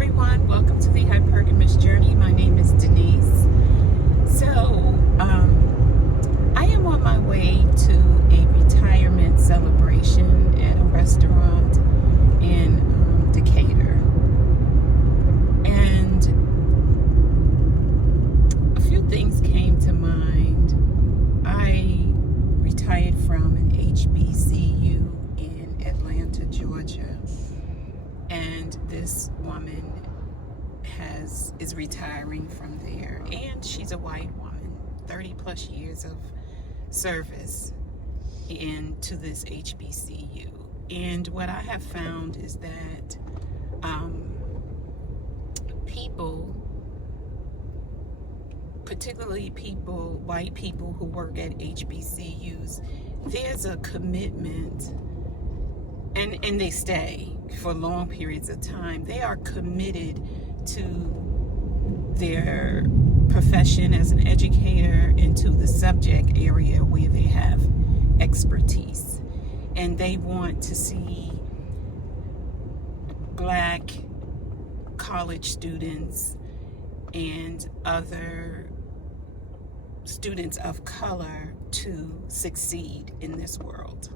everyone, welcome to the Hypergamous Journey. My name is Denise. I am on my way to a retirement celebration at a restaurant in Decatur. And a few things came to mind. I retired from an HBCU in Atlanta, Georgia. And this woman is retiring from there, and she's a white woman, 30 plus years of service into this HBCU. And what I have found is that people, particularly white people who work at HBCUs, there's a commitment, and they stay for long periods of time. They are committed to their profession as an educator and to the subject area where they have expertise. And they want to see Black college students and other students of color to succeed in this world.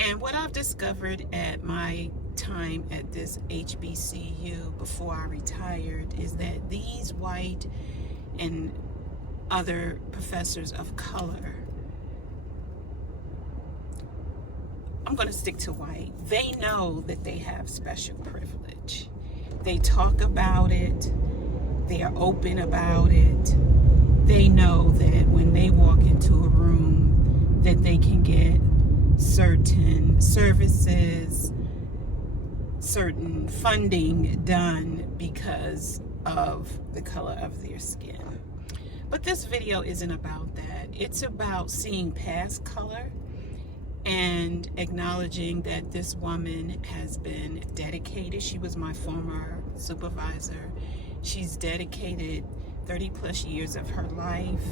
And what I've discovered at my time at this HBCU before I retired is that these white and other professors of color, I'm going to stick to white, they know that they have special privilege. They talk about it. They are open about it. They know that when they walk into a room that they can get certain services, certain funding done because of the color of their skin. But this video isn't about that. It's about seeing past color and acknowledging that this woman has been dedicated. She was my former supervisor. She's dedicated 30 plus years of her life.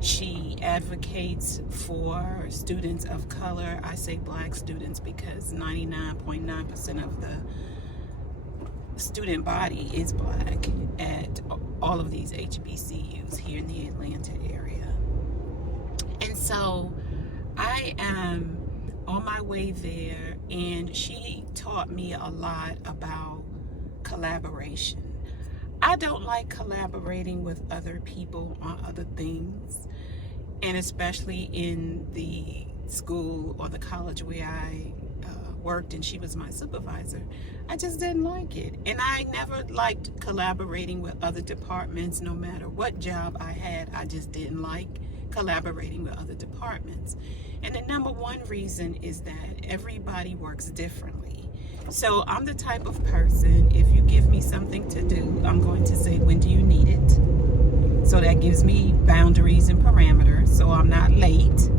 She advocates for students of color. I say Black students because 99.9% of the student body is Black at all of these HBCUs here in the Atlanta area. And so I am on my way there, and she taught me a lot about collaboration. I don't like collaborating with other people on other things, and especially in the school or the college where I worked and she was my supervisor. I just didn't like it. And I never liked collaborating with other departments. No matter what job I had, I just didn't like collaborating with other departments. And the number one reason is that everybody works differently. So I'm the type of person, if you give me something to do, I'm going to say, when do you need it? So that gives me boundaries and parameters. So I'm not late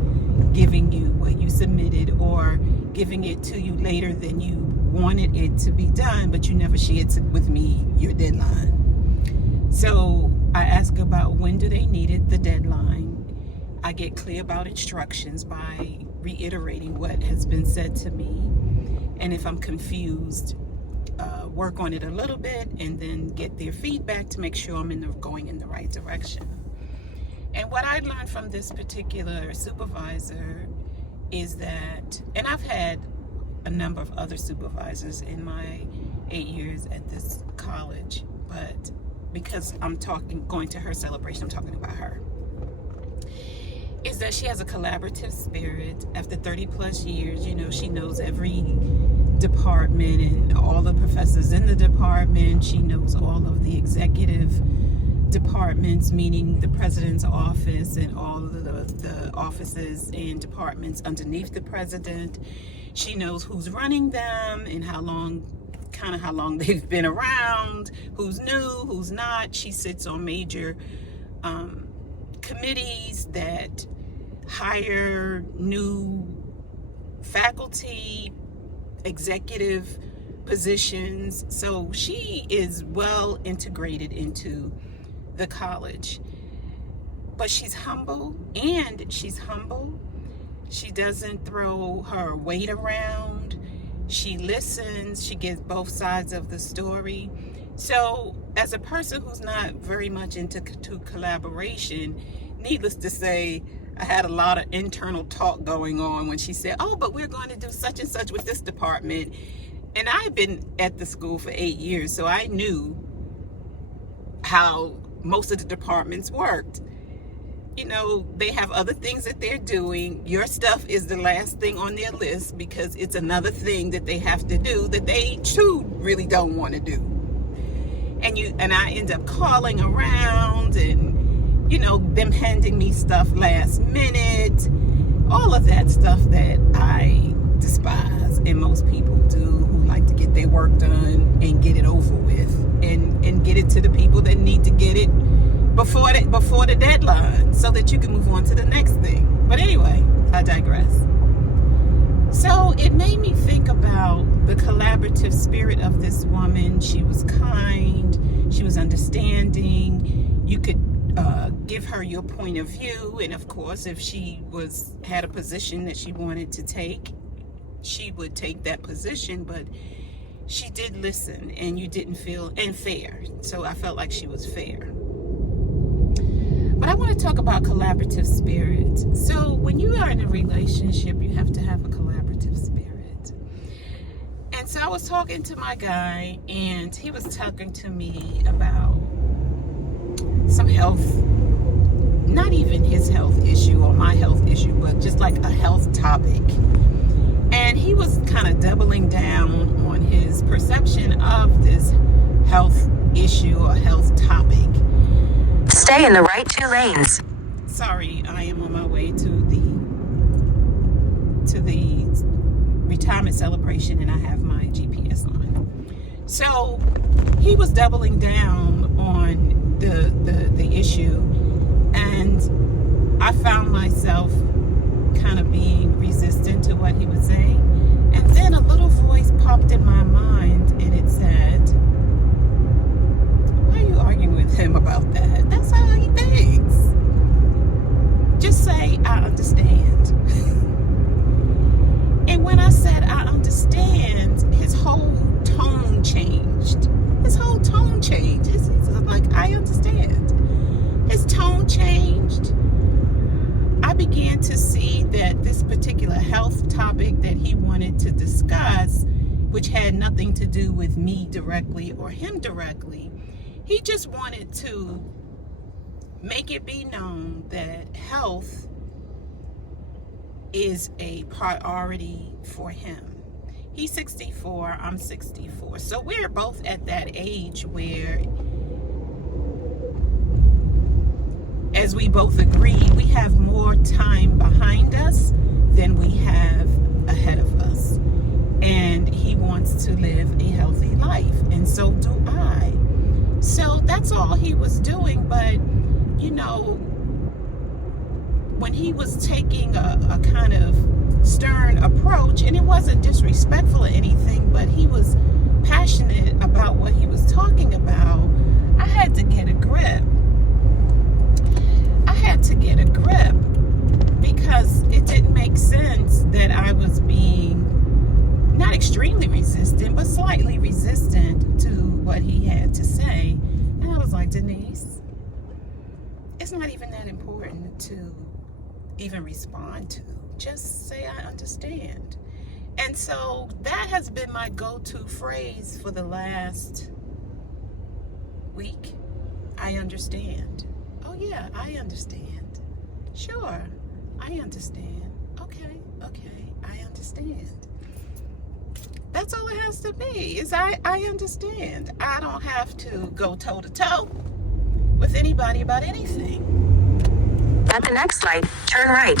giving you what you submitted or giving it to you later than you wanted it to be done, but you never shared with me your deadline. So I ask about when do they need it, the deadline. I get clear about instructions by reiterating what has been said to me. And if I'm confused, work on it a little bit and then get their feedback to make sure I'm going in the right direction. And what I learned from this particular supervisor is that, and I've had a number of other supervisors in my 8 years at this college, but because I'm going to her celebration, I'm talking about her, is that she has a collaborative spirit. After 30 plus years, she knows every department and all the professors in the department. She knows all of the executive departments, meaning the president's office and all of the offices and departments underneath the president. She knows who's running them and how long they've been around, who's new, who's not. She sits on major committees that hire new faculty, executive positions. So she is well integrated into the college. But she's humble. She doesn't throw her weight around. She listens. She gets both sides of the story. So as a person who's not very much into collaboration, needless to say, I had a lot of internal talk going on when she said, oh, but we're going to do such and such with this department. And I've been at the school for 8 years, so I knew how most of the departments worked. You know, they have other things that they're doing. Your stuff is the last thing on their list because it's another thing that they have to do that they too really don't want to do. And I end up calling around and, you know, them handing me stuff last minute, all of that stuff that I despise, and most people do, who like to get their work done and get it over with and get it to the people that need to get it before the deadline so that you can move on to the next thing. But anyway, I digress. So it made me think about the collaborative spirit of this woman. She was kind, she was understanding. You could give her your point of view, and of course, if she had a position that she wanted to take, she would take that position. But she did listen, and you didn't feel fair. So I felt like she was fair. But I want to talk about collaborative spirit. So when you are in a relationship, you have to have a collaborative spirit. And so I was talking to my guy, and he was talking to me about some health, not even his health issue or my health issue, but just like a health topic. And he was kind of doubling down on his perception of this health issue or health topic. Stay in the right 2 lanes. Sorry, I am on my way to the retirement celebration, and I have my GPS on. So he was doubling down on the issue, and I found myself kind of being resistant to what he was saying. And then a little voice popped in my mind, and it said, why are you arguing with him about that? That's how he thinks. Just say, I understand. And when I said, I understand, his whole tone changed. His whole tone changed. It's like, I understand. His tone changed. I began to see that this particular health topic that he wanted to discuss, which had nothing to do with me directly or him directly, he just wanted to make it be known that health is a priority for him. He's 64, I'm 64. So we're both at that age where, as we both agree, we have more time behind us than we have ahead of us. And he wants to live a healthy life, and so do I. So that's all he was doing. But, you know, when he was taking a kind of stern approach, and it wasn't disrespectful or anything, but he was passionate about what he was talking about, I had to get a grip. Because it didn't make sense that I was being not extremely resistant, but slightly resistant to what he had to say. And I was like, Denise, it's not even that important to even respond to. Just say, I understand. And so that has been my go-to phrase for the last week. I understand. Oh yeah, I understand. Sure, I understand. Okay, I understand. That's all it has to be, is I understand. I don't have to go toe-to-toe with anybody about anything. At the next light, turn right.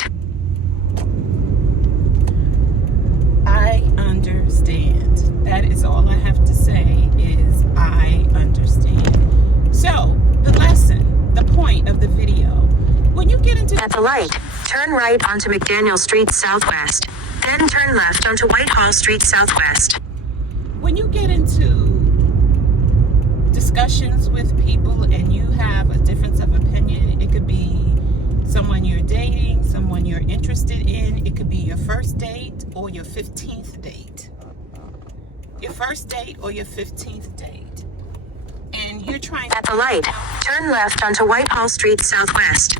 I understand. That is all I have to say, is I understand. So, the lesson, the point of the video, when you get into... At the light, turn right onto McDaniel Street Southwest. Then turn left onto Whitehall Street Southwest. When you get into discussions with people and you have a difference of opinion, it could be someone you're dating, someone you're interested in, it could be your first date or your 15th date. your first date or your 15th date, and you're trying At the light, turn left onto Whitehall Street Southwest.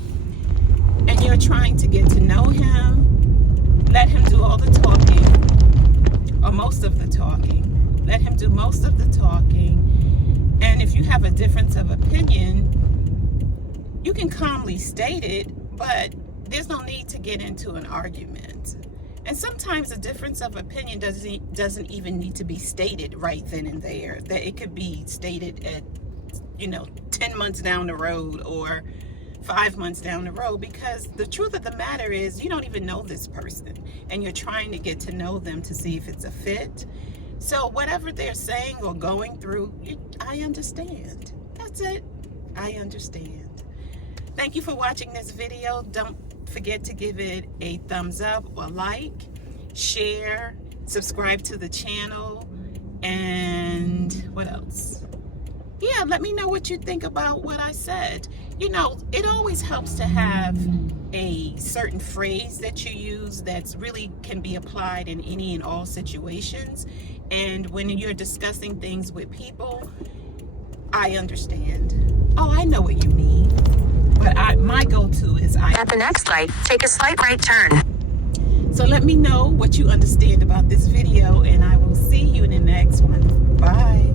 and you're trying to get to know him, let him do all the talking, or most of the talking. Let him do most of the talking. And if you have a difference of opinion, you can calmly state it, but there's no need to get into an argument. And sometimes a difference of opinion doesn't even need to be stated right then and there. That it could be stated at, 10 months down the road or 5 months down the road, because the truth of the matter is you don't even know this person and you're trying to get to know them to see if it's a fit. So whatever they're saying or going through, I understand. That's it. I understand. Thank you for watching this video. Don't forget to give it a thumbs up or like, share, subscribe to the channel, and what else? Yeah, let me know what you think about what I said. It always helps to have a certain phrase that you use that's really can be applied in any and all situations. And when you're discussing things with people, I understand. Oh, I know what you mean. But my go-to is At the next light, take a slight right turn. So let me know what you understand about this video, and I will see you in the next one. Bye.